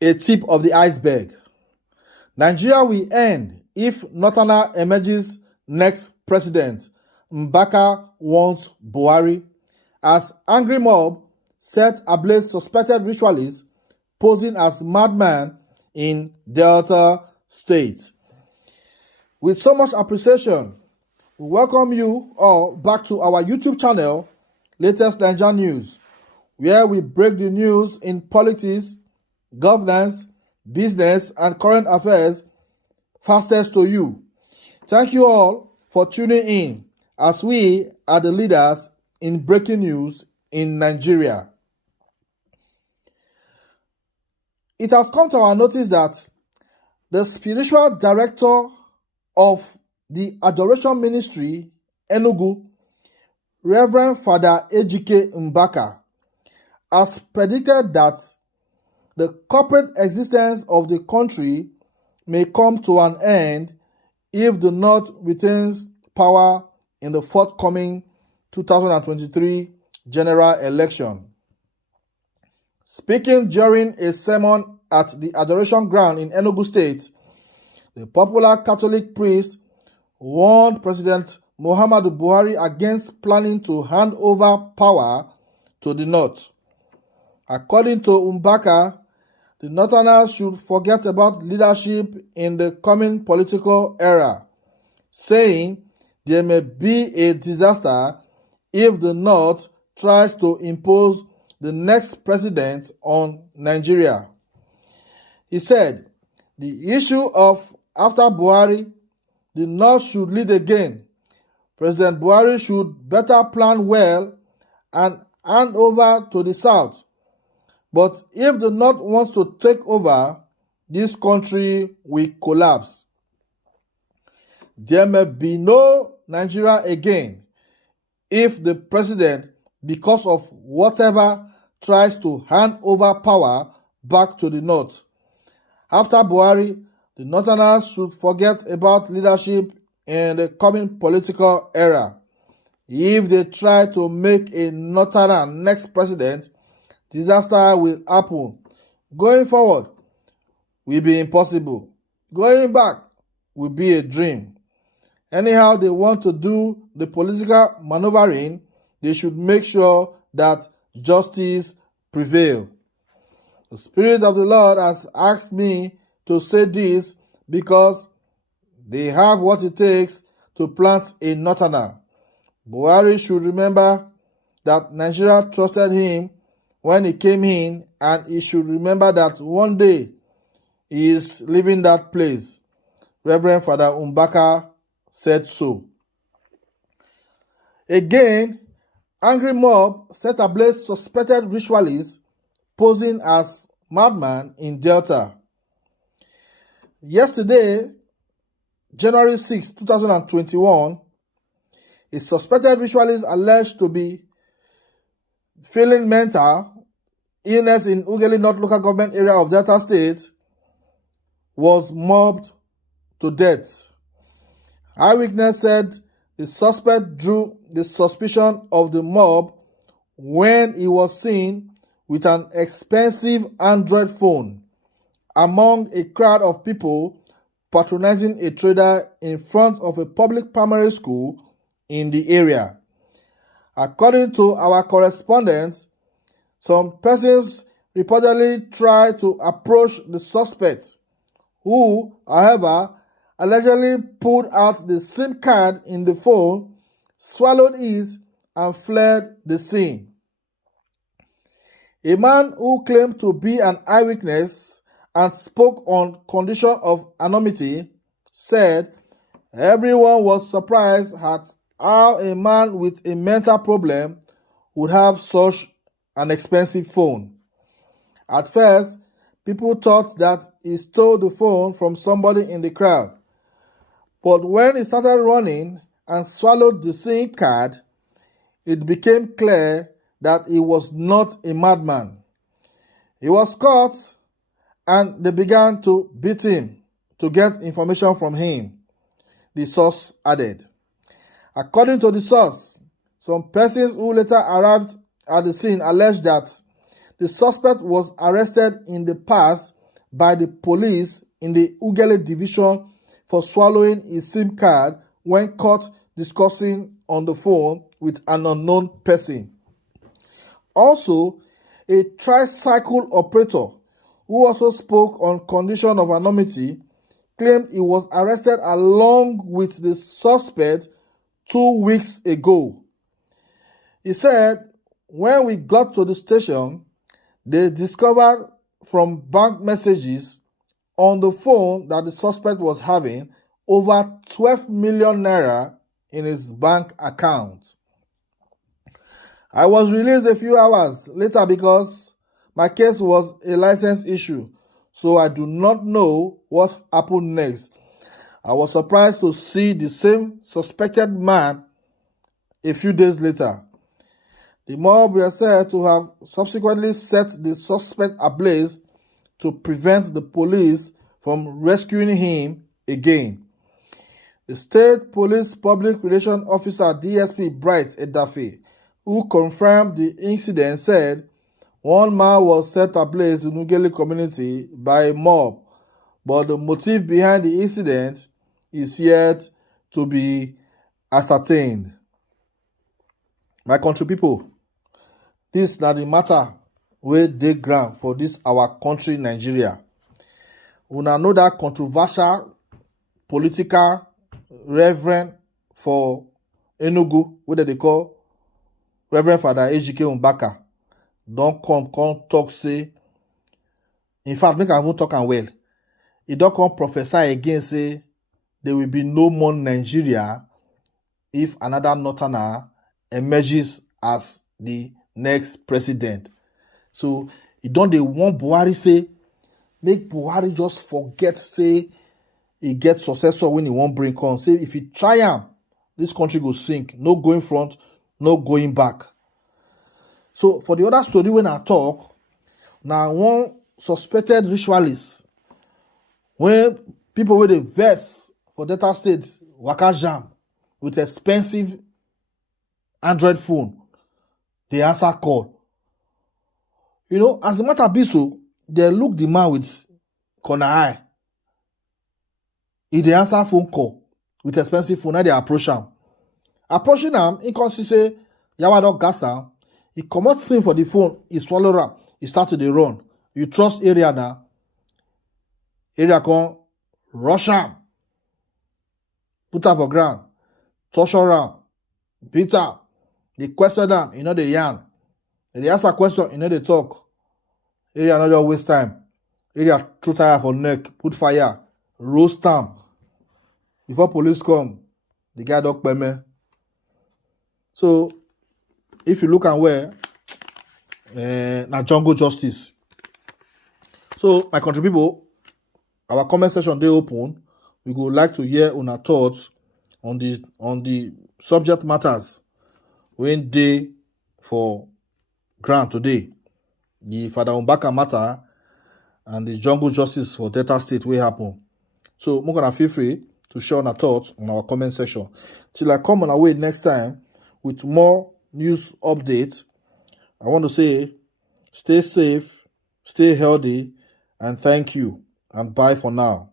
A tip of the iceberg. Nigeria will end if Northerner emerges next president. Mbaka wants Buhari. As angry mob set ablaze suspected ritualist posing as madman in Delta State. With so much appreciation, we welcome you all back to our YouTube channel, Latest Nigeria News, where we break the news in politics, governance, business, and current affairs fastest to you. Thank you all for tuning in as we are the leaders in breaking news in Nigeria. It has come to our notice that the spiritual director of the Adoration Ministry, Enugu, Reverend Father Ejike Mbaka, has predicted that the corporate existence of the country may come to an end if the North retains power in the forthcoming 2023 general election. Speaking during a sermon at the Adoration Ground in Enugu State, the popular Catholic priest warned President Muhammadu Buhari against planning to hand over power to the North. According to Mbaka, the Northerners should forget about leadership in the coming political era, saying there may be a disaster if the North tries to impose the next president on Nigeria. He said, the issue of after Buhari, the North should lead again. President Buhari should better plan well and hand over to the South. But if the North wants to take over, this country will collapse. There may be no Nigeria again if the president, because of whatever, tries to hand over power back to the North. After Buhari, the Northerners should forget about leadership in the coming political era. If they try to make a Northerner next president, disaster will happen. Going forward will be impossible. Going back will be a dream. Anyhow they want to do the political maneuvering, they should make sure that justice prevails. The Spirit of the Lord has asked me to say this because they have what it takes to plant a Northerner. Buhari should remember that Nigeria trusted him when he came in, and he should remember that one day he is leaving that place. Reverend Father Mbaka said so. Again, angry mob set ablaze suspected ritualist posing as madman in Delta. Yesterday, January 6, 2021, a suspected ritualist alleged to be feeling mental illness in Ughelli North local government area of Delta State was mobbed to death. Eyewitness said the suspect drew the suspicion of the mob when he was seen with an expensive Android phone among a crowd of people patronizing a trader in front of a public primary school in the area. According to our correspondent, some persons reportedly tried to approach the suspect, who, however, allegedly pulled out the SIM card in the phone, swallowed it, and fled the scene. A man who claimed to be an eyewitness and spoke on condition of anonymity said everyone was surprised at how a man with a mental problem would have such an expensive phone. At first, people thought that he stole the phone from somebody in the crowd. But when he started running and swallowed the SIM card, it became clear that he was not a madman. He was caught and they began to beat him to get information from him, the source added. According to the source, some persons who later arrived at the scene alleged that the suspect was arrested in the past by the police in the Ughelli division for swallowing his SIM card when caught discussing on the phone with an unknown person. Also, a tricycle operator who also spoke on condition of anonymity claimed he was arrested along with the suspect 2 weeks ago. He said, when we got to the station, they discovered from bank messages on the phone that the suspect was having over 12 million naira in his bank account. I was released a few hours later because my case was a license issue, so I do not know what happened next. I was surprised to see the same suspected man a few days later. The mob were said to have subsequently set the suspect ablaze to prevent the police from rescuing him again. The State Police Public Relations Officer DSP Bright Edafe, who confirmed the incident, said one man was set ablaze in Ughelli community by a mob, but the motive behind the incident is yet to be ascertained. My country people, this is not the matter wey dey ground for this our country Nigeria. Una know that controversial political reverend for Enugu, wey they call Reverend Father Ejike Mbaka, don come talk say, in fact, make I even talk am well. He don come prophesy again say there will be no more Nigeria if another northerner emerges as the next president. So he don dey warn Buhari say make Buhari just forget say he get successor when he wan bring come. Say if he try am, this country go sink. No going front, no going back. So for the other story when I talk, now one suspected ritualist, when people wey dey vex for Delta State waka jam with expensive Android phone, they answer call. You know, as the matter be so, they look the man with corner eye. If they answer phone call with expensive phone, now they approach him. Approaching him, he can say, Yawa don gas am. He comot SIM for the phone, he swallow am, he start to dey run. You trust area now. Area come rush am, put am for ground, torture am, beat am. They question am, you know they yarn. They answer question, you know they talk. Area not just waste time. Area throw tire for neck, put fire, roast am. Before police come, the guy don peme. So, if you look and where, na jungle justice. So, my country people, our comment section dey open. We would like to hear una thoughts on the subject matters when dey for ground today. The Father Mbaka matter and the jungle justice for Delta State will happen. So, I'm gonna feel free to share our thoughts on our comment section. Till I come on our way next time with more news updates, I want to say stay safe, stay healthy, and thank you. And bye for now.